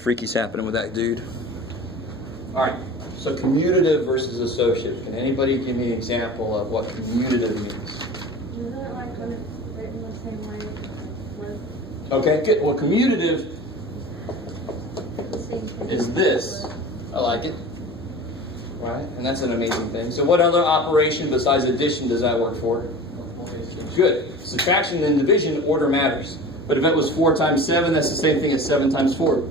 freaky's happening with that dude. All right, so commutative versus associative. Can anybody give me an example of what commutative means? Isn't it like when it's written the same way with Okay, good. Well, commutative the same thing? is this. I like it. Right? And that's an amazing thing. So what other operation besides addition does that work for? Good. Subtraction and division, order matters. But if it was 4 times 7, that's the same thing as 7 times 4.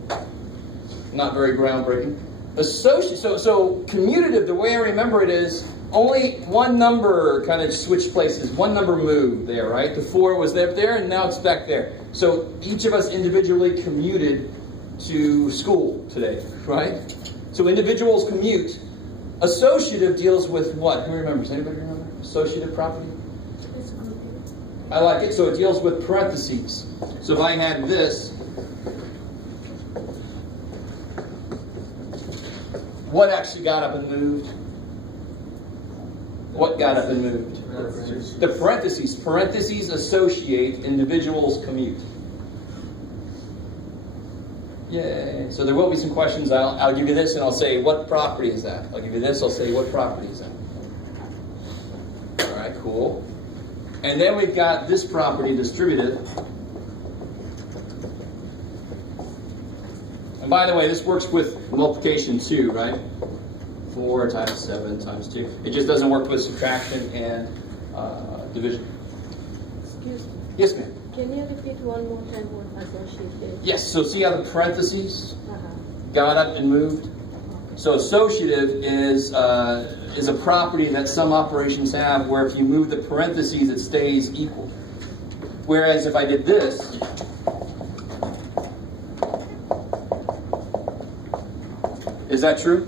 Not very groundbreaking. So commutative, the way I remember it is, only one number kind of switched places. One number moved there, right? The 4 was up there, and now it's back there. So each of us individually commuted to school today, right? So individuals commute. Associative deals with what? Who remembers? Anybody remember? Associative property? I like it. So it deals with parentheses. So if I had this, what actually got up and moved? What got up and moved? The parentheses. Parentheses associate, individuals commute. Yay. So there will be some questions. I'll give you this and I'll say, what property is that? I'll give you this, I'll say, what property is that? All right, cool. And then we've got this property, distributive. And by the way, this works with multiplication too, right? 4 times 7 times 2. It just doesn't work with subtraction and division. Excuse me. Yes, ma'am. Can you repeat one more time what associative? Yes, so see how the parentheses got up and moved? So associative is a property that some operations have where if you move the parentheses, it stays equal. Whereas if I did this, is that true?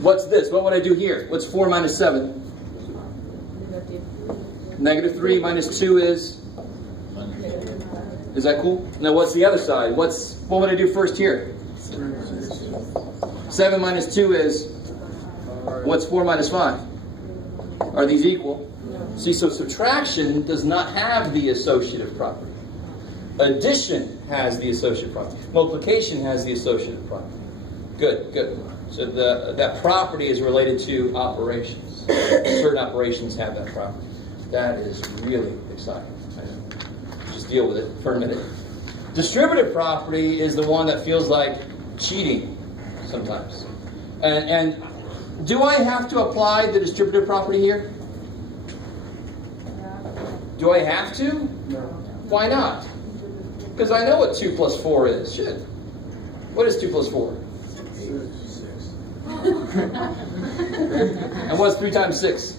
What's this? What would I do here? What's 4 minus 7? Negative 3 minus 2 is? Is that cool? Now what's the other side? What would I do first here? 7 minus 2 is? What's 4 minus 5? Are these equal? See, so subtraction does not have the associative property. Addition has the associative property. Multiplication has the associative property. Good, good. So that property is related to operations. Certain operations have that property. That is really exciting. Just deal with it for a minute. Distributive property is the one that feels like cheating sometimes. And do I have to apply the distributive property here? Do I have to? No. Why not? Because I know what 2 plus 4 is. Shit. What is 2 plus 4? 6. And what's 3 times 6?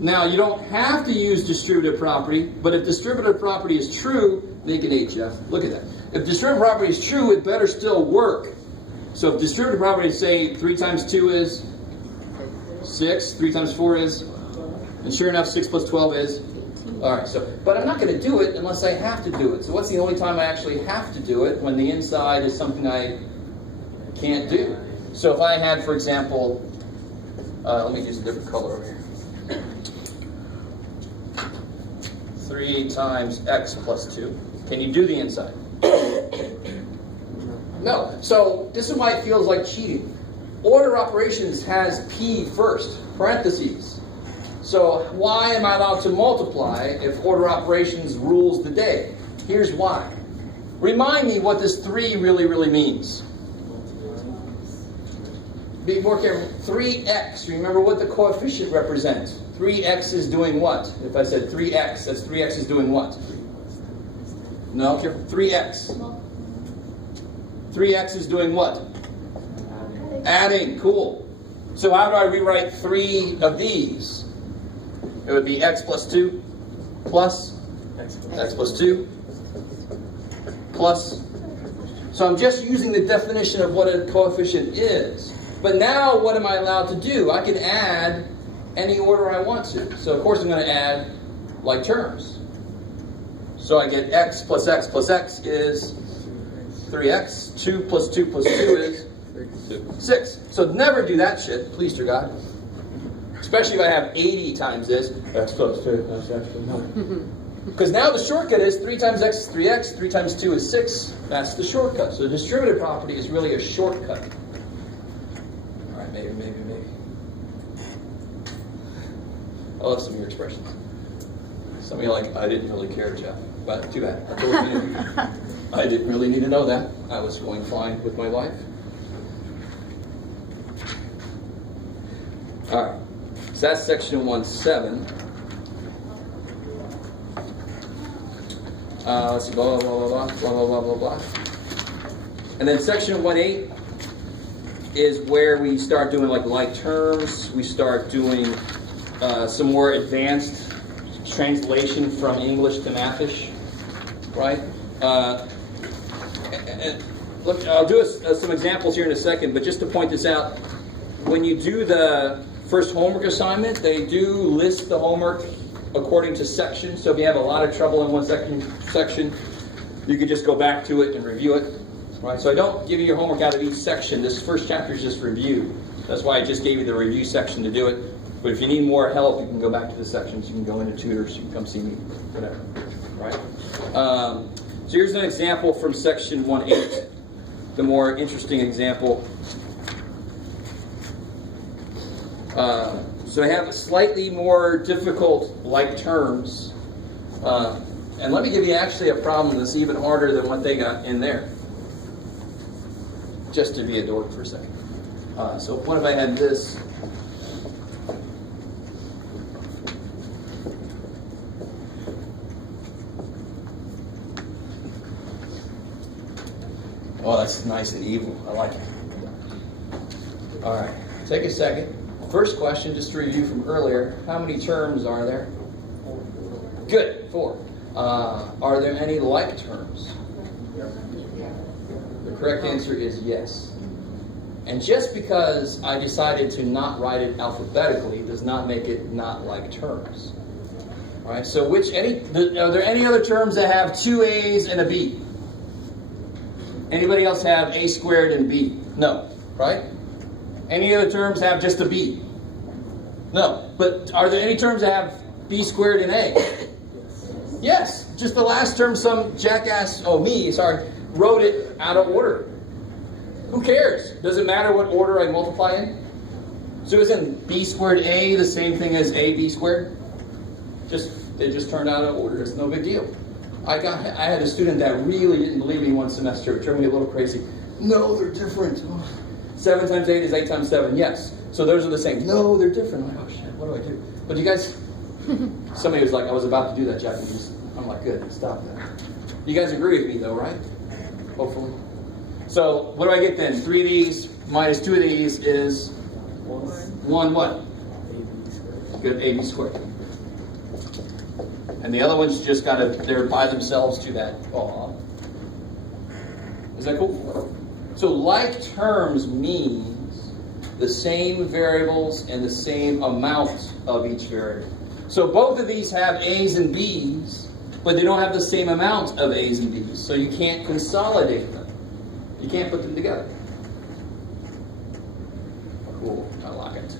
Now, you don't have to use distributive property, but if distributive property is true, make an 8, Jeff. Look at that. If distributive property is true, it better still work. So if distributive property is, say, 3 times 2 is 6, 3 times 4 is, and sure enough, 6 plus 12 is, all right, so, but I'm not going to do it unless I have to do it. So what's the only time I actually have to do it? When the inside is something I can't do. So if I had, for example, let me use a different color over here. 3 times x plus 2. Can you do the inside? No. So this is why it feels like cheating. Order operations has p first, parentheses. So why am I allowed to multiply if order operations rules the day? Here's why. Remind me what this 3 really, really means. Be more careful. 3x. Remember what the coefficient represents. 3x is doing what? If I said 3x, that's 3x is doing what? No, careful. 3x. 3x is doing what? Adding. Cool. So how do I rewrite 3 of these? It would be x plus 2 plus x plus 2 plus. So I'm just using the definition of what a coefficient is. But now what am I allowed to do? I can add any order I want to. So of course I'm going to add like terms. So I get x plus x plus x is 3x. 2 plus 2 plus 2 is 6. So never do that shit, please to God. Especially if I have 80 times this. X plus 2 plus x plus 9. Because now the shortcut is 3 times x is 3x, 3 times 2 is 6. That's the shortcut. So the distributive property is really a shortcut. All right, maybe. I love some of your expressions. Some of you are like, I didn't really care, Jeff. But too bad. I told you. I didn't really need to know that. I was going fine with my life. All right. So that's section 1.7. Let's see, blah, blah, blah, blah, blah, blah, blah, blah, blah. And then section 1.8 is where we start doing like terms. We start doing some more advanced translation from English to Mathish, right? Look, I'll do some examples here in a second, but just to point this out, when you do the first homework assignment, they do list the homework according to section. So if you have a lot of trouble in one section, you can just go back to it and review it. Right? So I don't give you your homework out of each section. This first chapter is just review. That's why I just gave you the review section to do it. But if you need more help, you can go back to the sections. You can go into tutors. You can come see me. Whatever. Right? So here's an example from section 1.8. The more interesting example. So I have slightly more difficult like terms. And let me give you actually a problem that's even harder than what they got in there. Just to be a dork for a second. So what if I had this? Oh, that's nice and evil. I like it. All right. Take a second. First question, just to review from earlier. How many terms are there? 4. Good. 4. Are there any like terms? The correct answer is yes. And just because I decided to not write it alphabetically does not make it not like terms. All right. So are there any other terms that have 2 A's and a B? Anybody else have A squared and B? No. Right? Any other terms have just a B? No. But are there any terms that have B squared and A? Yes. Just the last term some jackass, wrote it out of order. Who cares? Does it matter what order I multiply in? So isn't B squared A the same thing as AB squared? They just turned out of order. It's no big deal. I had a student that really didn't believe me one semester. It drove me a little crazy. No, they're different. 7 times 8 is 8 times 7. Yes. So those are the same. No, they're different. I'm like, oh shit, what do I do? But you guys, somebody was like, I was about to do that, Jack. I'm like, good, stop that. You guys agree with me though, right? Hopefully. So what do I get then? 3 of these minus 2 of these is 1 what? Good, AB squared. And the other ones just they're by themselves to that. Aw. Is that cool? So like terms means the same variables and the same amount of each variable. So both of these have A's and B's, but they don't have the same amount of A's and B's. So you can't consolidate them. You can't put them together. Cool. I like it.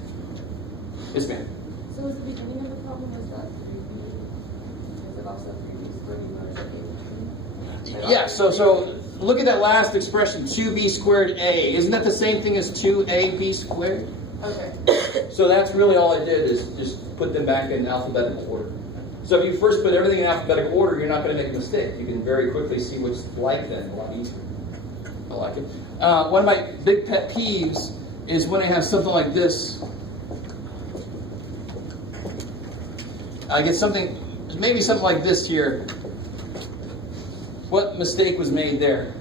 Yes, ma'am. So was the beginning of the problem was that 3B? Is it also 3B squared even though it's A? Yeah, so look at that last expression, 2B squared A. Isn't that the same thing as 2AB squared? Okay. So that's really all I did is just put them back in alphabetical order. So if you first put everything in alphabetical order, you're not going to make a mistake. You can very quickly see what's like then, a lot easier. I like it. One of my big pet peeves is when I have something like this. I get maybe something like this here. What mistake was made there?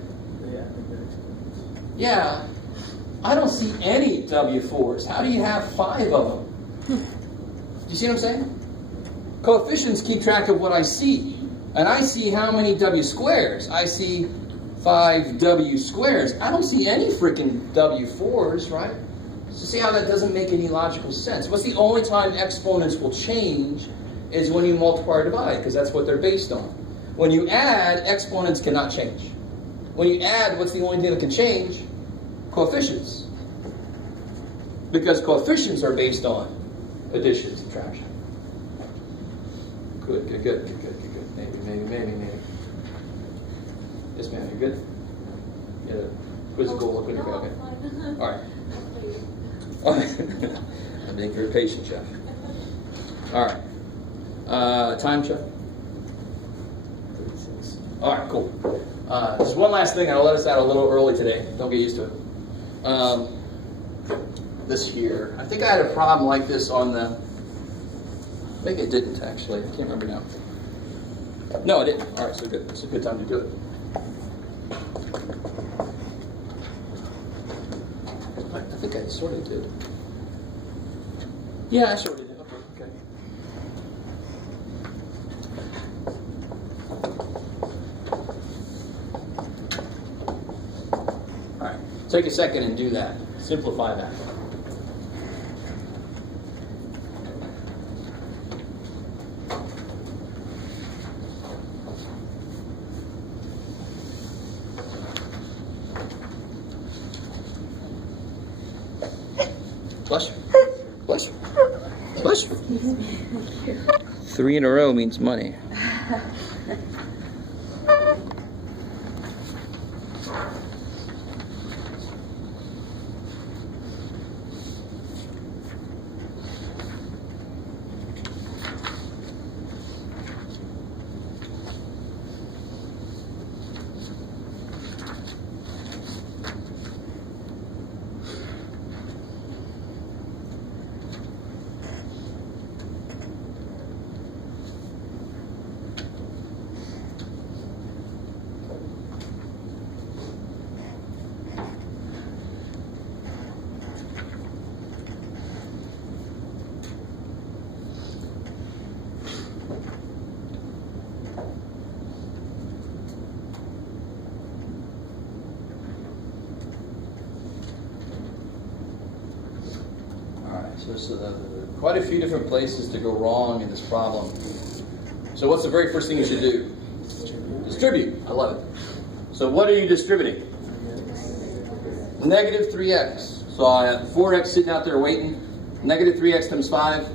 Yeah, I don't see any W4s. How do you have 5 of them? Do you see what I'm saying? Coefficients keep track of what I see. And I see how many W squares. I see 5 W squares. I don't see any freaking W4s, right? So see how that doesn't make any logical sense. What's the only time exponents will change is when you multiply or divide, because that's what they're based on. When you add, exponents cannot change. When you add, what's the only thing that can change? Coefficients. Because coefficients are based on addition, subtraction. Good. Maybe. Yes, ma'am, you're good? Yeah, the quizzical look. Okay. All right. I'm being very patient, Jeff. All right. Time check. All right, cool. Just one last thing. I'll let us out a little early today. Don't get used to it. This here. I think I had a problem like this on the... I think it didn't, actually. I can't remember now. No, I didn't. All right, so good. It's a good time to do it. I think I sort of did. Yeah, I sort of did. Okay. All right. Take a second and do that. Simplify that. Bless you. Bless you. Bless you. 3 in a row means money. So quite a few different places to go wrong in this problem. So what's the very first thing you should do? Distribute. I love it. So what are you distributing? Negative 3x. So I have 4x sitting out there waiting. Negative 3x times 5.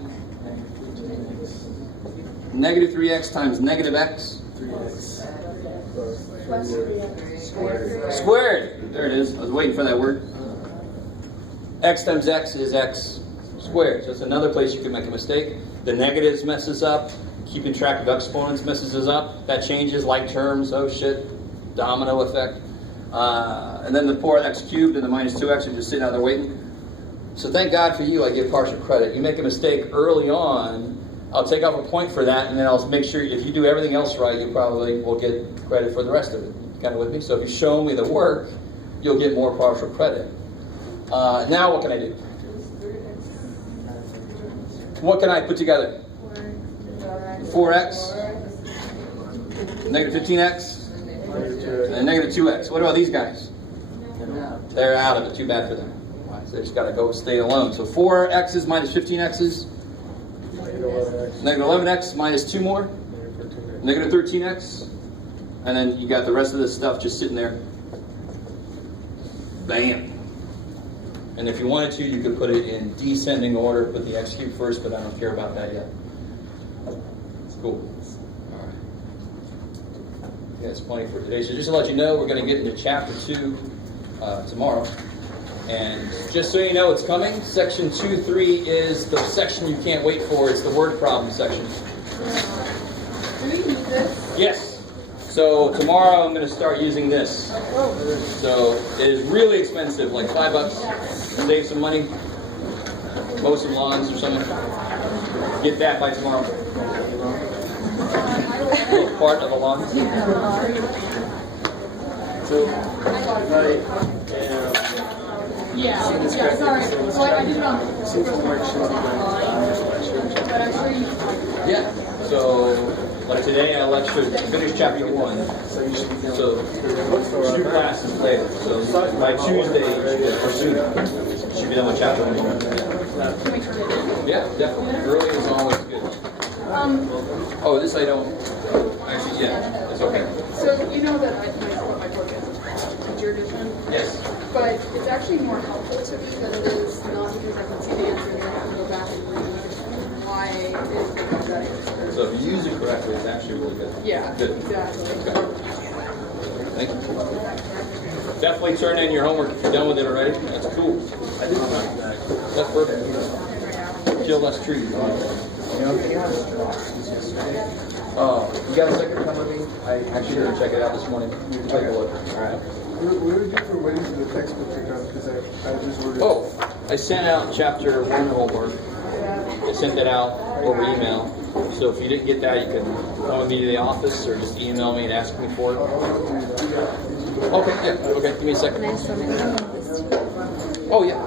Negative 3x times negative x. Squared. There it is. I was waiting for that word. X times x is x squared. So it's another place you can make a mistake. The negatives messes up. Keeping track of exponents messes us up. That changes like terms. Oh shit. Domino effect. And then the 4x cubed and the minus 2x are just sitting out there waiting. So thank God for you, I give partial credit. You make a mistake early on, I'll take off a point for that, and then I'll make sure if you do everything else right, you probably will get credit for the rest of it. You kind of with me? So if you show me the work, you'll get more partial credit. Now what can I do? What can I put together? 4x, negative 15x, and negative 2x. What about these guys? They're out of it. Too bad for them. So they just got to go stay alone. So 4x's minus 15x's, negative 11x minus 2 more, negative 13x, and then you got the rest of this stuff just sitting there. Bam. And if you wanted to, you could put it in descending order, put the x cubed first, but I don't care about that yet. Cool. All right. Yeah, that's plenty for today. So just to let you know, we're going to get into chapter 2 tomorrow. And just so you know it's coming, section 2-3 is the section you can't wait for. It's the word problem section. Do we need this? Yes. So tomorrow I'm going to start using this. So it is really expensive, like $5. Save some money. Mow some lawns or something. Get that by tomorrow. A little part of a lawn. So, yeah, sorry. So I did it on but I'm sure you... Yeah. So, like today I lectured, finished chapter 1. So, 2 classes later. So, by Tuesday or sooner, should be done with chapter 1. Yeah, definitely. Early is always good. Oh, this I don't... Actually, yeah, it's okay. So, you know that I put my book in teacher edition? Yes. But it's actually more helpful to me than it is not because I can see the answer and I have to go back and read it. why it becomes that answer. So if you use it correctly, it's actually really good. Yeah, Good. exactly. Okay. Thank you. Definitely turn in your homework if you're done with it already. That's cool. That's perfect. Kill less trees. You got a second to come with me? I actually didn't check it out this morning. You can take a look. All right. What do we do for waiting for the textbook to come? Because I just ordered. Oh, I sent out chapter 1 homework. I sent that out over email. So if you didn't get that, you can come with me to the office or just email me and ask me for it. Okay, yeah, okay, give me a second. Oh, yeah.